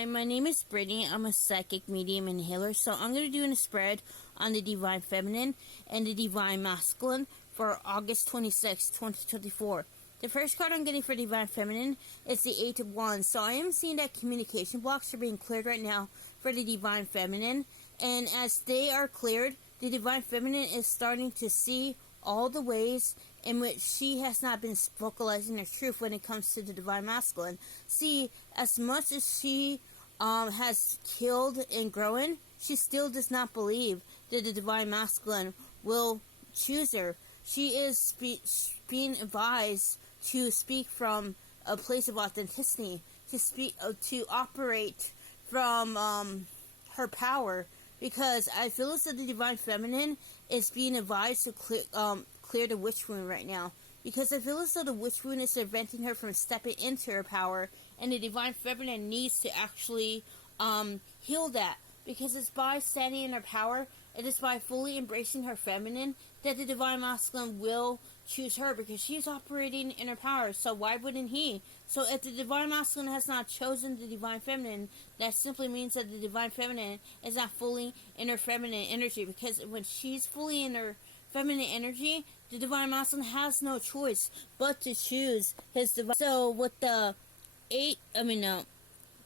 Hi, my name is Brittany. I'm a psychic medium and healer. So I'm going to do a spread on the Divine Feminine and the Divine Masculine for August 26, 2024. The first card I'm getting for Divine Feminine is the Eight of Wands. So I am seeing that communication blocks are being cleared right now for the Divine Feminine. And as they are cleared, the Divine Feminine is starting to see all the ways in which she has not been vocalizing her truth when it comes to the Divine Masculine. See, as much as she has killed and grown, she still does not believe that the Divine Masculine will choose her. She is being advised to speak from a place of authenticity, to operate from her power, because I feel as though the Divine Feminine is being advised to clear the witch wound right now, because I feel as though the witch wound is preventing her from stepping into her power, and the Divine Feminine needs to actually heal that, because it's by standing in her power, it is by fully embracing her feminine that the Divine Masculine will choose her, because she's operating in her power. So why wouldn't he? So if the Divine Masculine has not chosen the Divine Feminine, that simply means that the Divine Feminine is not fully in her feminine energy, because when she's fully in her feminine energy, the Divine Masculine has no choice but to choose his divine. So with the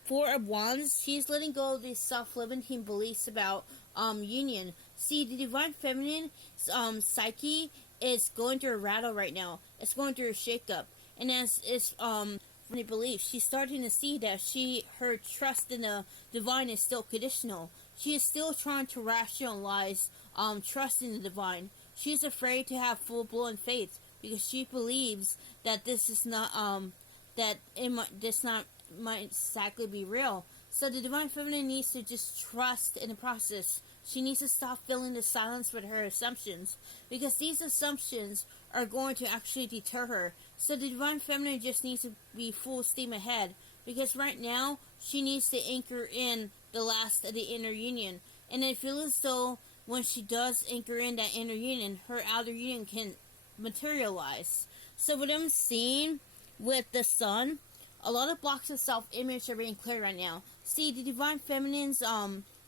Four of Wands, she's letting go of these self-limiting beliefs about union. See, the Divine Feminine psyche is going through a rattle right now. It's going through a shakeup, and as it's belief, she's starting to see that her trust in the divine is still conditional. She is still trying to rationalize trust in the divine. She's afraid to have full-blown faith, because she believes that this is not might exactly be real. So the Divine Feminine needs to just trust in the process. She needs to stop filling the silence with her assumptions, because these assumptions are going to actually deter her. So the Divine Feminine just needs to be full steam ahead, because right now she needs to anchor in the last of the inner union. And I feel as though when she does anchor in that inner union, her outer union can materialize. So what I'm seeing with the Sun, a lot of blocks of self-image are being cleared right now. See, the Divine Feminine's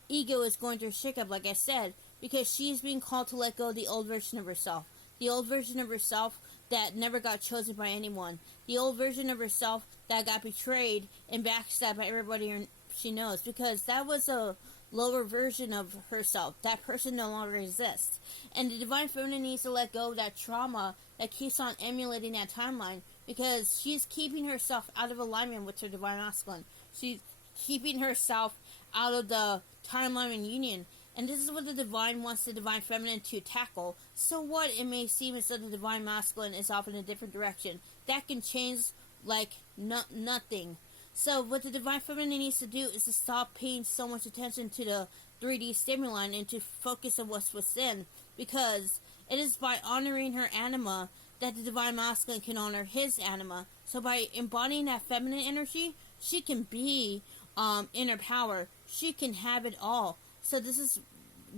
ego is going through a shakeup, like I said, because she is being called to let go of the old version of herself. The old version of herself that never got chosen by anyone. The old version of herself that got betrayed and backstabbed by everybody she knows, because that was a lower version of herself. That person no longer exists. And the Divine Feminine needs to let go of that trauma that keeps on emulating that timeline, because she's keeping herself out of alignment with her Divine Masculine. She's keeping herself out of the timeline and union. And this is what the Divine wants the Divine Feminine to tackle. So what? It may seem as though the Divine Masculine is off in a different direction. That can change like nothing. So what the Divine Feminine needs to do is to stop paying so much attention to the 3D stimuli and to focus on what's within, because it is by honoring her anima that the Divine Masculine can honor his anima. So by embodying that feminine energy, she can be in her power. She can have it all. So this is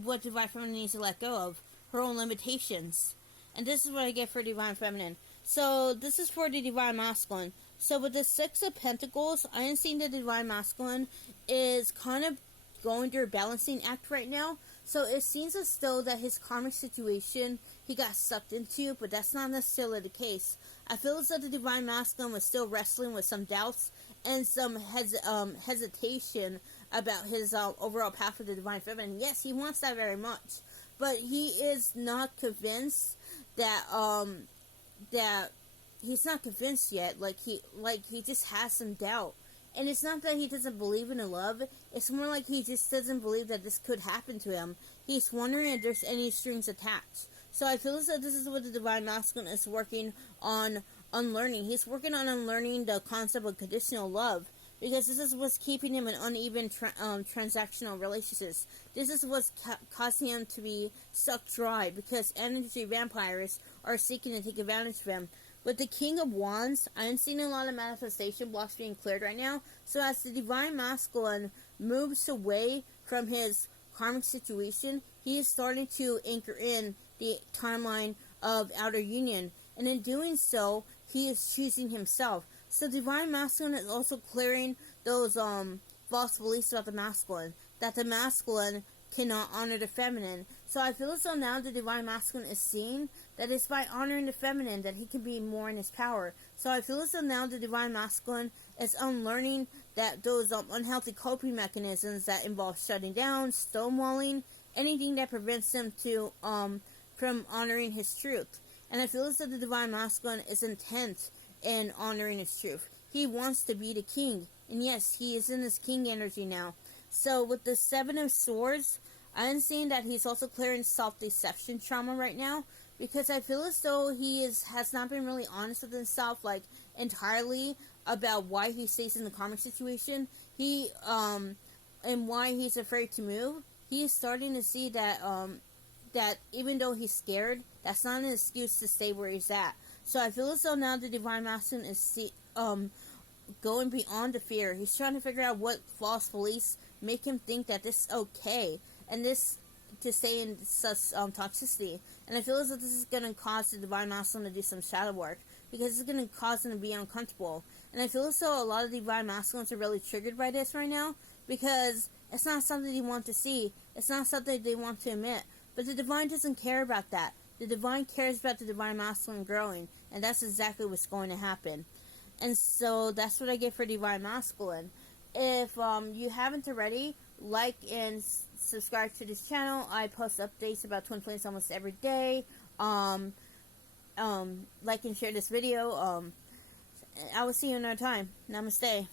what Divine Feminine needs to let go of, her own limitations. And this is what I get for Divine Feminine. So this is for the Divine Masculine. So with the Six of Pentacles, I am seeing the Divine Masculine is kind of going through a balancing act right now. So it seems as though that his karmic situation he got sucked into, but that's not necessarily the case. I feel as though the Divine Masculine was still wrestling with some doubts and some hesitation about his overall path for the Divine Feminine. Yes, he wants that very much, but he is not convinced that he's not convinced yet. Like he just has some doubt. And it's not that he doesn't believe in love, it's more like he just doesn't believe that this could happen to him. He's wondering if there's any strings attached. So I feel as though this is what the Divine Masculine is working on unlearning. He's working on unlearning the concept of conditional love, because this is what's keeping him in uneven transactional relationships. This is what's causing him to be sucked dry, because energy vampires are seeking to take advantage of him. With the King of Wands, I'm seeing a lot of manifestation blocks being cleared right now. So as the Divine Masculine moves away from his karmic situation, he is starting to anchor in the timeline of outer union. And in doing so, he is choosing himself. So Divine Masculine is also clearing those false beliefs about the masculine, that the masculine cannot honor the feminine. So I feel as though now the divine masculine is seeing that it's by honoring the feminine that he can be more in his power. So I feel as though now the divine masculine is unlearning that those unhealthy coping mechanisms that involve shutting down, stonewalling, anything that prevents him to from honoring his truth. And I feel as though the divine masculine is intent in honoring his truth. He wants to be the king, and yes, he is in his king energy now. So with the Seven of Swords, I'm seeing that he's also clearing self-deception trauma right now, because I feel as though he has not been really honest with himself, like, entirely about why he stays in the karmic situation. He and why he's afraid to move. He is starting to see that that even though he's scared, that's not an excuse to stay where he's at. So I feel as though now the divine masculine is going beyond the fear. He's trying to figure out what false beliefs make him think that this is okay, and this to stay in such toxicity. And I feel as though this is going to cause the divine masculine to do some shadow work, because it's going to cause him to be uncomfortable. And I feel as though a lot of divine masculines are really triggered by this right now, because it's not something they want to see. It's not something they want to admit. But the divine doesn't care about that. The divine cares about the divine masculine growing, and that's exactly what's going to happen. And so that's what I get for divine masculine. If you haven't already, like and subscribe to this channel. I post updates about twin flames almost every day. Like and share this video. I will see you another time. Namaste.